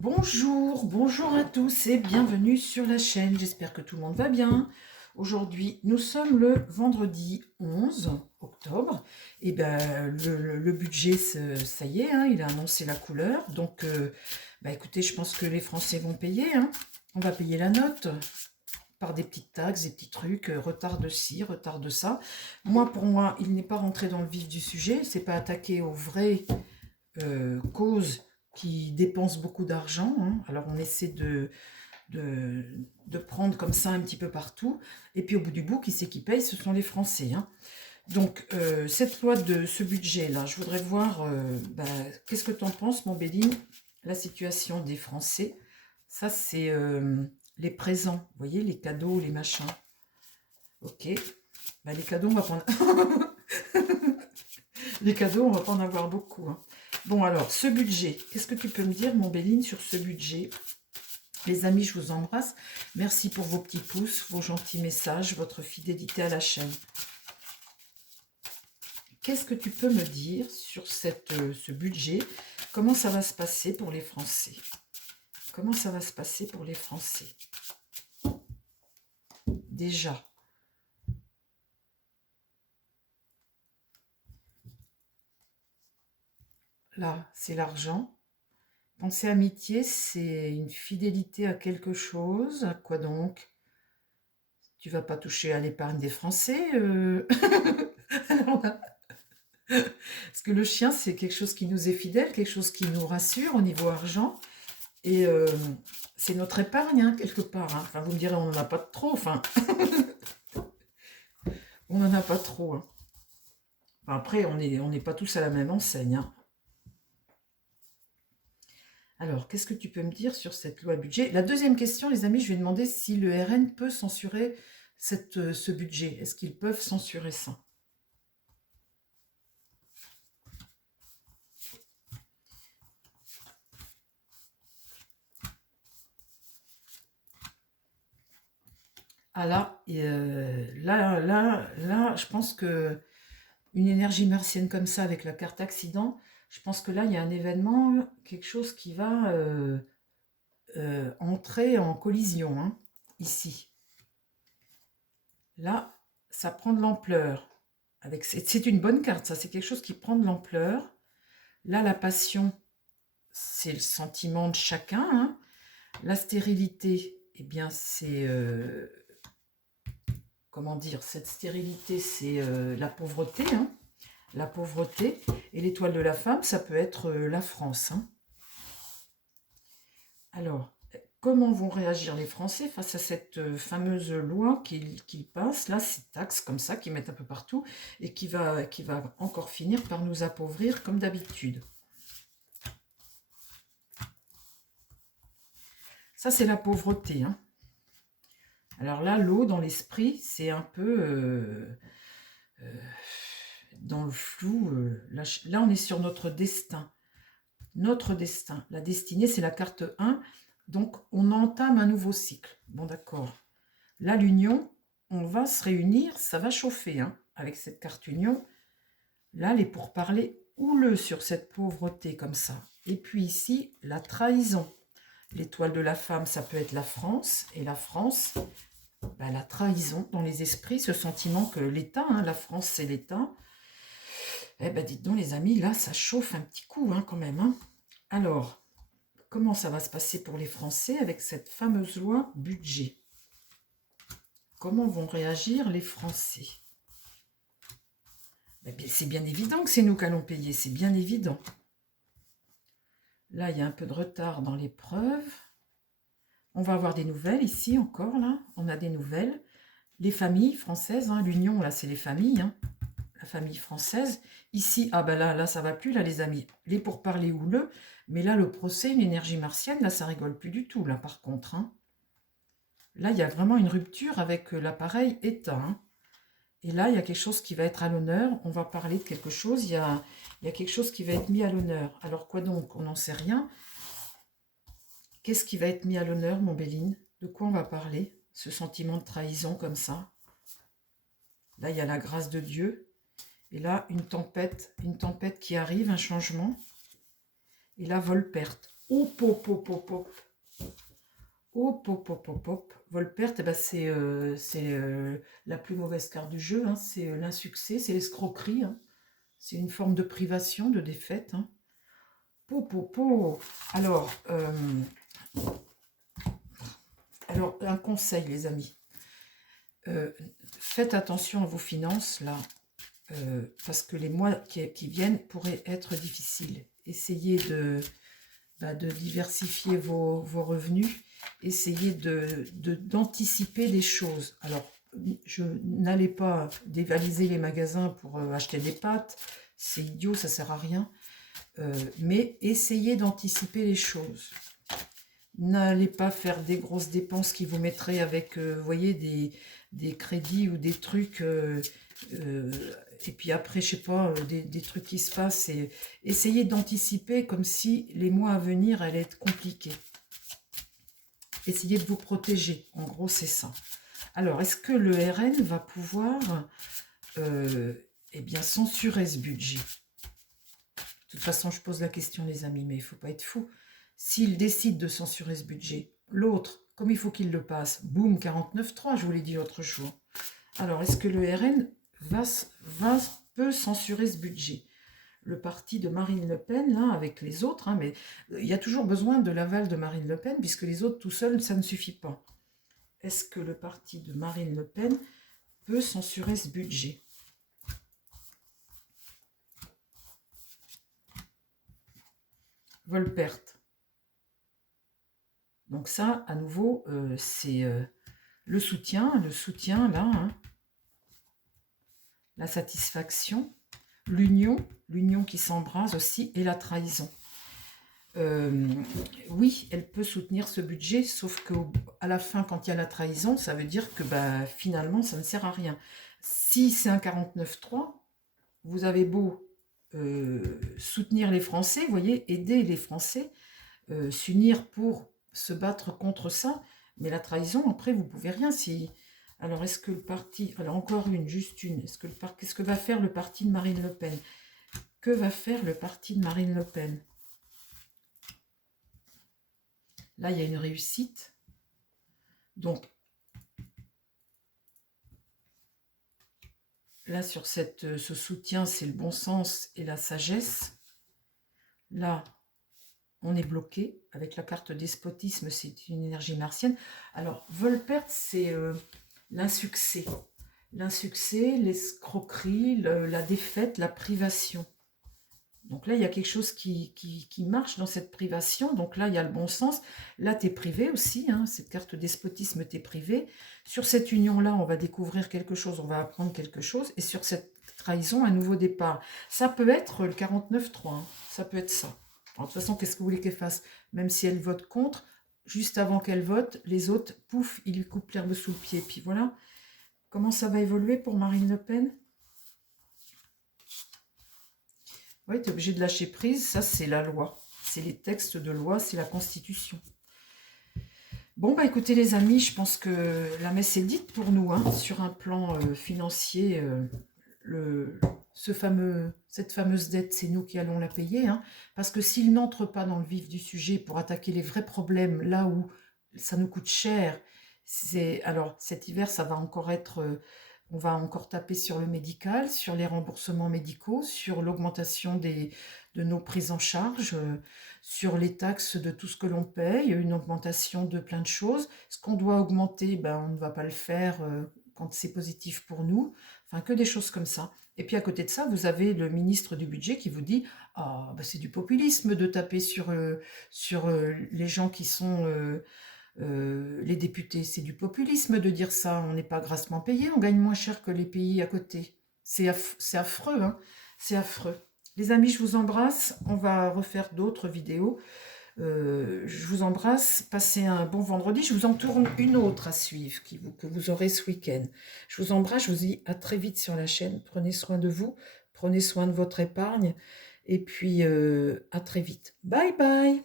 Bonjour, bonjour à tous et bienvenue sur la chaîne. J'espère que tout le monde va bien. Aujourd'hui, nous sommes le vendredi 11 octobre. Et ben, le budget, ça y est, hein, il a annoncé la couleur. Donc, écoutez, je pense que les Français vont payer, hein. On va payer la note par des petites taxes, des petits trucs, retard de ci, retard de ça. Moi, pour moi, il n'est pas rentré dans le vif du sujet. C'est pas attaqué aux vraies causes qui dépensent beaucoup d'argent, hein. Alors on essaie de, de prendre comme ça un petit peu partout. Et puis au bout du bout, qui c'est qui paye? Ce sont les Français, hein. Donc cette loi de ce budget-là, je voudrais voir, qu'est-ce que tu en penses, mon Béline? La situation des Français, ça c'est les présents, vous voyez, les cadeaux, les machins. Ok, les cadeaux, on va prendre... Les cadeaux, on va pas en avoir beaucoup, hein. Bon, alors, ce budget, qu'est-ce que tu peux me dire, mon Béline, sur ce budget? Les amis, je vous embrasse. Merci pour vos petits pouces, vos gentils messages, votre fidélité à la chaîne. Qu'est-ce que tu peux me dire sur ce budget? Comment ça va se passer pour les Français? Comment ça va se passer pour les Français? Déjà, là, c'est l'argent. Penser amitié, c'est une fidélité à quelque chose. À quoi donc? Tu vas pas toucher à l'épargne des Français Alors là, parce que le chien, c'est quelque chose qui nous est fidèle, quelque chose qui nous rassure au niveau argent. Et c'est notre épargne, hein, quelque part, hein. Enfin, vous me direz, on n'en a pas trop. Enfin, on n'en a pas trop, hein. Enfin, après, on n'est pas tous à la même enseigne, hein. Alors, qu'est-ce que tu peux me dire sur cette loi budget? La deuxième question, les amis, je vais demander si le RN peut censurer ce budget. Est-ce qu'ils peuvent censurer ça? Ah là, là, je pense que une énergie martienne comme ça avec la carte accident, je pense que là, il y a un événement, quelque chose qui va entrer en collision, hein, ici. Là, ça prend de l'ampleur. C'est une bonne carte, ça, c'est quelque chose qui prend de l'ampleur. Là, la passion, c'est le sentiment de chacun, hein. La stérilité, eh bien, c'est... comment dire? Cette stérilité, c'est la pauvreté, hein. La pauvreté. Et l'étoile de la femme, ça peut être la France, hein. Alors, comment vont réagir les Français face à cette fameuse loi qu'ils passent, là, ces taxes comme ça, qu'ils mettent un peu partout, et qui va encore finir par nous appauvrir comme d'habitude? Ça, c'est la pauvreté, hein. Alors là, l'eau dans l'esprit, c'est un peu dans le flou. Là, on est sur notre destin. Notre destin. La destinée, c'est la carte 1. Donc, on entame un nouveau cycle. Bon, d'accord. Là, l'union, on va se réunir, ça va chauffer, hein, avec cette carte union. Là, les pourparlers houleux sur cette pauvreté comme ça. Et puis ici, la trahison. L'étoile de la femme, ça peut être la France. Et la France, la trahison dans les esprits, ce sentiment que l'État, hein, la France, c'est l'État. Eh ben, dites donc, les amis, là, ça chauffe un petit coup, hein, quand même, hein. Alors, comment ça va se passer pour les Français avec cette fameuse loi budget? Comment vont réagir les Français? C'est bien évident que c'est nous qui allons payer, c'est bien évident. Là, il y a un peu de retard dans l'épreuve. On va avoir des nouvelles ici encore, là. On a des nouvelles. Les familles françaises, hein, l'union, là, c'est les familles, hein. La famille française. Ici, ah ben là, ça va plus, là, les amis. Les pourparlers houleux. Mais là, le procès, une énergie martienne, là, ça rigole plus du tout, là, par contre, hein. Là, il y a vraiment une rupture avec l'appareil État, hein. Et là, il y a quelque chose qui va être à l'honneur. On va parler de quelque chose. Il y a quelque chose qui va être mis à l'honneur. Alors quoi donc? On n'en sait rien. Qu'est-ce qui va être mis à l'honneur, mon Béline? De quoi on va parler? Ce sentiment de trahison comme ça. Là, il y a la grâce de Dieu. Et là, une tempête qui arrive, un changement. Et là, vol-perte. Hop, hop, hop, hop, hop. Hop, hop, hop, hop, hop. Volperte, eh ben, c'est la plus mauvaise carte du jeu, hein. C'est l'insuccès, c'est l'escroquerie, hein. C'est une forme de privation, de défaite, hein. Po, po, po. Alors, un conseil, les amis. Faites attention à vos finances, là, parce que les mois qui viennent pourraient être difficiles. Essayez de diversifier vos revenus. Essayez d'anticiper des choses. Alors, n'allez pas dévaliser les magasins pour acheter des pâtes. C'est idiot, ça sert à rien. Mais essayez d'anticiper les choses. N'allez pas faire des grosses dépenses qui vous mettraient avec, vous voyez, des crédits ou des trucs, et puis après, je sais pas, des trucs qui se passent. Et essayez d'anticiper comme si les mois à venir allaient être compliqués. Essayez de vous protéger. En gros, c'est ça. Alors, est-ce que le RN va pouvoir eh bien, censurer ce budget? De toute façon, je pose la question, les amis, mais il ne faut pas être fou. S'il décide de censurer ce budget, l'autre, comme il faut qu'il le passe, boum, 49.3, je vous l'ai dit l'autre jour. Alors, est-ce que le RN peut censurer ce budget? Le parti de Marine Le Pen, là, avec les autres, hein, mais il y a toujours besoin de l'aval de Marine Le Pen, puisque les autres, tout seuls, ça ne suffit pas. Est-ce que le parti de Marine Le Pen peut censurer ce budget? Volperte. Donc ça, à nouveau, c'est le soutien là, hein, la satisfaction, l'union qui s'embrase aussi, et la trahison. Oui, elle peut soutenir ce budget, sauf qu'à la fin, quand il y a la trahison, ça veut dire que bah, finalement, ça ne sert à rien. Si c'est un 49.3, vous avez beau soutenir les Français, vous voyez, aider les Français, s'unir pour se battre contre ça, mais la trahison, après, vous pouvez rien. Alors, est-ce que le parti... Alors, encore juste une. Qu'est-ce que va faire le parti de Marine Le Pen? Que va faire le parti de Marine Le Pen? Là, il y a une réussite. Donc, là, sur ce soutien, c'est le bon sens et la sagesse. Là, on est bloqué. Avec la carte despotisme, c'est une énergie martienne. Alors, Volperte, c'est l'insuccès. L'insuccès, l'escroquerie, la défaite, la privation. Donc là, il y a quelque chose qui marche dans cette privation. Donc là, il y a le bon sens. Là, tu es privé aussi. Hein, cette carte despotisme, tu es privé. Sur cette union-là, on va découvrir quelque chose, on va apprendre quelque chose. Et sur cette trahison, un nouveau départ. Ça peut être le 49.3. Hein, ça peut être ça. Alors, de toute façon, qu'est-ce que vous voulez qu'elle fasse? Même si elle vote contre, juste avant qu'elle vote, les autres, pouf, ils lui coupent l'herbe sous le pied. Puis voilà. Comment ça va évoluer pour Marine Le Pen? Oui, tu es obligé de lâcher prise, ça c'est la loi. C'est les textes de loi, c'est la Constitution. Bon, bah écoutez les amis, je pense que la messe est dite pour nous, hein, sur un plan financier. Cette fameuse dette, c'est nous qui allons la payer, hein, parce que s'il n'entre pas dans le vif du sujet pour attaquer les vrais problèmes, là où ça nous coûte cher, alors cet hiver, ça va encore être... on va encore taper sur le médical, sur les remboursements médicaux, sur l'augmentation de nos prises en charge, sur les taxes de tout ce que l'on paye, une augmentation de plein de choses. Ce qu'on doit augmenter, ben, on ne va pas le faire quand c'est positif pour nous. Enfin, que des choses comme ça. Et puis à côté de ça, vous avez le ministre du budget qui vous dit « Ah, ben, c'est du populisme de taper sur les gens qui sont... les députés, c'est du populisme de dire ça. On n'est pas grassement payé, on gagne moins cher que les pays à côté. C'est affreux, hein, c'est affreux. Les amis, je vous embrasse. On va refaire d'autres vidéos. Je vous embrasse. Passez un bon vendredi. Je vous en tourne une autre à suivre que vous aurez ce week-end. Je vous embrasse. Je vous dis à très vite sur la chaîne. Prenez soin de vous. Prenez soin de votre épargne. Et puis, à très vite. Bye bye.